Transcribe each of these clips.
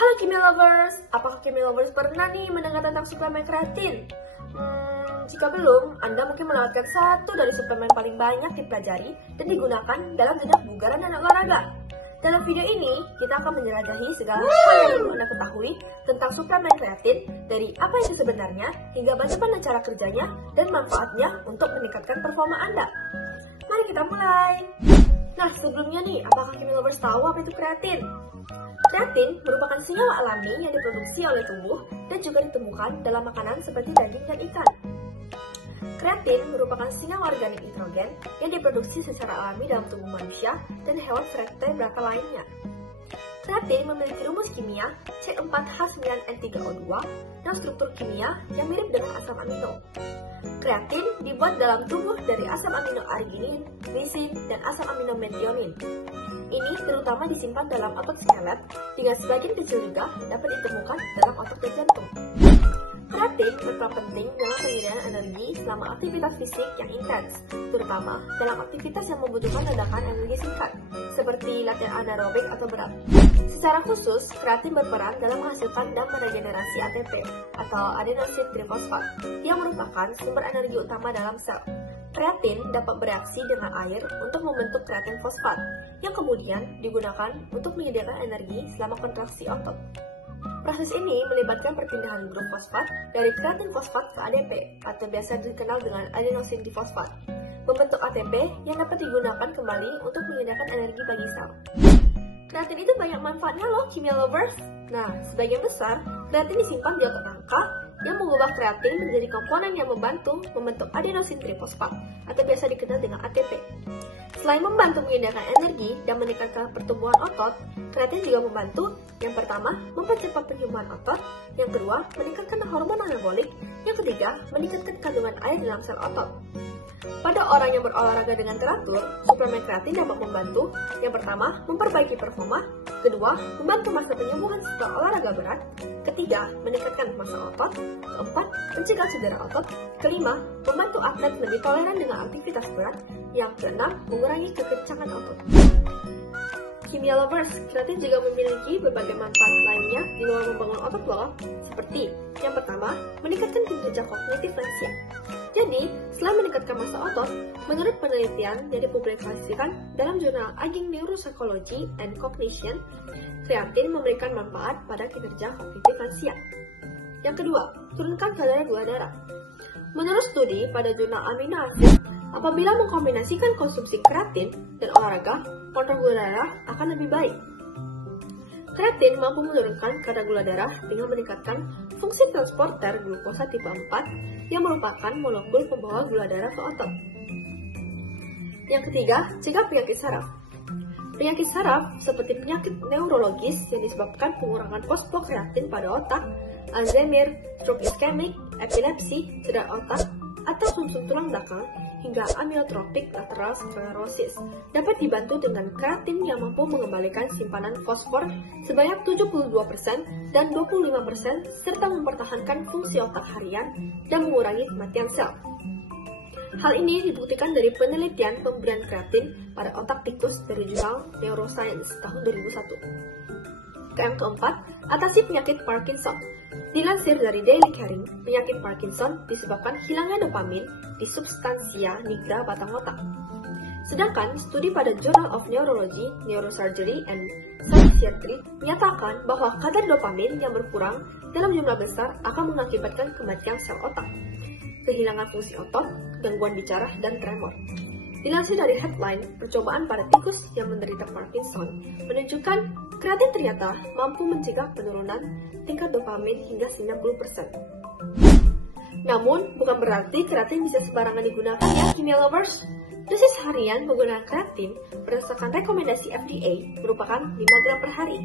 Halo Kimia Lovers, apakah Kimia Lovers pernah nih mendengar tentang suplemen kreatin? Jika belum, Anda mungkin melewatkan satu dari suplemen paling banyak dipelajari dan digunakan dalam dunia kebugaran dan olahraga. Dalam video ini, kita akan menjelajahi segala hal yang perlu Anda ketahui tentang suplemen kreatin, dari apa itu sebenarnya, hingga bagaimana cara kerjanya dan manfaatnya untuk meningkatkan performa Anda. Mari kita mulai. Nah, sebelumnya nih, apakah Kimia Lovers tahu apa itu kreatin? Kreatin merupakan senyawa alami yang diproduksi oleh tubuh dan juga ditemukan dalam makanan seperti daging dan ikan. Kreatin merupakan senyawa organik nitrogen yang diproduksi secara alami dalam tubuh manusia dan hewan vertebrata lainnya. Kreatin memiliki rumus kimia C4H9N3O2 dan struktur kimia yang mirip dengan asam amino. Kreatin dibuat dalam tubuh dari asam amino arginin, lisin, dan asam amino metionin. Ini terutama disimpan dalam otot skelet, hingga sebagian kecil juga dapat ditemukan dalam otot dan jantung. Kreatin berperan penting dalam penyediaan energi selama aktivitas fisik yang intens, terutama dalam aktivitas yang membutuhkan ledakan energi singkat, seperti latihan anaerobik atau berat. Secara khusus, kreatin berperan dalam menghasilkan dan meregenerasi ATP atau adenosine trifosfat, yang merupakan sumber energi utama dalam sel. Kreatin dapat bereaksi dengan air untuk membentuk kreatin fosfat, yang kemudian digunakan untuk menyediakan energi selama kontraksi otot. Proses ini melibatkan perpindahan grup fosfat dari kreatin fosfat ke ADP, atau biasa dikenal dengan adenosine difosfat, membentuk ATP yang dapat digunakan kembali untuk menyediakan energi bagi sel. Kreatin itu banyak manfaatnya loh, Kimia Lovers. Nah, sebagian besar, kreatin disimpan di otot rangka yang mengubah kreatin menjadi komponen yang membantu membentuk adenosine trifosfat, atau biasa dikenal dengan ATP. Selain membantu menyediakan energi dan meningkatkan pertumbuhan otot, kreatin juga membantu, yang pertama, mempercepat penyembuhan otot, yang kedua, meningkatkan hormon anabolik, yang ketiga, meningkatkan kandungan air dalam sel otot. Pada orang yang berolahraga dengan teratur, suplemen kreatin dapat membantu, yang pertama, memperbaiki performa, kedua, membantu masa penyembuhan setelah olahraga berat, ketiga, meningkatkan massa otot, keempat, mencegah cedera otot, kelima, membantu atlet lebih toleran dengan aktivitas berat, yang keenam, mengurangi kekencangan otot. Kimia Lovers, kreatin juga memiliki berbagai manfaat lainnya di luar membangun otot loh, seperti yang pertama, meningkatkan kinerja kognitif lansia. Jadi, selain meningkatkan massa otot, menurut penelitian yang dipublikasikan dalam jurnal Aging Neuropsychology and Cognition, kreatin memberikan manfaat pada kinerja kognitif lansia. Yang kedua, turunkan kadar gula darah. Menurut studi pada jurnal Amino Acid, apabila mengkombinasikan konsumsi kreatin dan olahraga, kontrol gula darah akan lebih baik. Kreatin mampu menurunkan kadar gula darah dengan meningkatkan fungsi transporter glukosa tipe 4 yang merupakan molekul pembawa gula darah ke otot. Yang ketiga, cegah penyakit saraf. Penyakit saraf seperti penyakit neurologis yang disebabkan pengurangan fosfokreatin pada otak, Alzheimer, stroke iskemik, epilepsi, cedera otak, atau sumsum tulang belakang, hingga amyotrophic lateral sclerosis dapat dibantu dengan kreatin yang mampu mengembalikan simpanan fosfor sebanyak 72% dan 25% serta mempertahankan fungsi otak harian dan mengurangi kematian sel. Hal ini dibuktikan dari penelitian pemberian kreatin pada otak tikus dari jurnal Neuroscience tahun 2001. Yang keempat, atasi penyakit Parkinson. Dilansir dari Daily Caring, penyakit Parkinson disebabkan hilangnya dopamin di substansia nigra batang otak. Sedangkan studi pada Journal of Neurology, Neurosurgery, and Psychiatry menyatakan bahwa kadar dopamin yang berkurang dalam jumlah besar akan mengakibatkan kematian sel otak, kehilangan fungsi otot, gangguan bicara, dan tremor. Dilansir dari headline, percobaan pada tikus yang menderita Parkinson menunjukkan kreatin ternyata mampu mencegah penurunan tingkat dopamin hingga 90%. Namun, bukan berarti kreatin bisa sembarangan digunakan ya, Kimia Lovers. Dosis harian penggunaan kreatin berdasarkan rekomendasi FDA merupakan 5 gram per hari.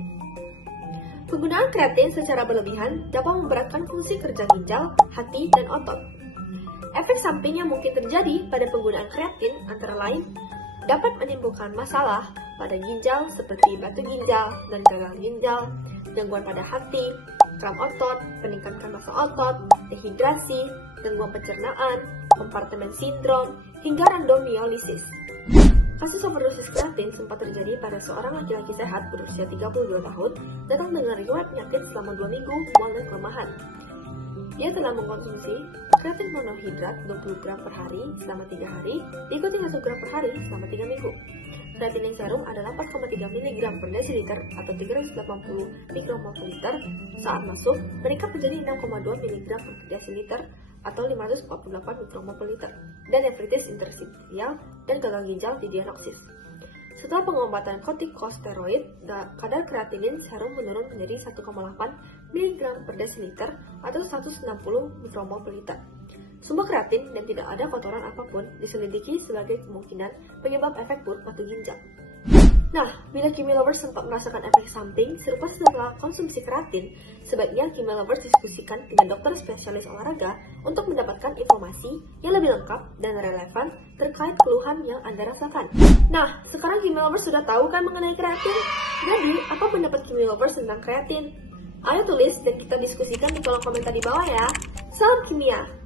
Penggunaan kreatin secara berlebihan dapat memberatkan fungsi kerja ginjal, hati, dan otot. Efek samping yang mungkin terjadi pada penggunaan kreatin antara lain dapat menimbulkan masalah pada ginjal seperti batu ginjal dan gagal ginjal, gangguan pada hati, kram otot, peningkatan massa otot, dehidrasi, gangguan pencernaan, kompartemen sindrom, hingga rhabdomyolysis. Kasus overdosis kreatin sempat terjadi pada seorang laki-laki sehat berusia 32 tahun datang dengan riwayat penyakit selama 2 minggu mual dan kelemahan. Dia telah mengkonsumsi kreatin monohidrat 20 gram per hari selama 3 hari, diikuti 1 gram per hari selama 3 minggu. Kreatin yang serum adalah 4,3 mg per desiliter atau 380 mikromol per liter. Saat masuk, meningkat menjadi 6,2 mg per desiliter atau 548 mikromol per liter, dan nefritis interstisial dan gagal ginjal didiagnosis. Setelah pengobatan kortikosteroid, kadar kreatinin serum menurun menjadi 1,8 mg per desiliter atau 160 mikromol per liter. Sumber kreatin dan tidak ada kotoran apapun diselidiki sebagai kemungkinan penyebab efek buruk batu ginjal. Nah, bila Kimi Lovers sempat merasakan efek samping serupa setelah konsumsi kreatin, sebaiknya Kimi Lovers diskusikan dengan dokter spesialis olahraga untuk mendapatkan informasi yang lebih lengkap dan relevan terkait keluhan yang Anda rasakan. Nah, sekarang Kimi Lovers sudah tahu kan mengenai kreatin? Jadi, apa pendapat Kimi Lovers tentang kreatin? Ayo tulis dan kita diskusikan di kolom komentar di bawah ya. Salam kimia!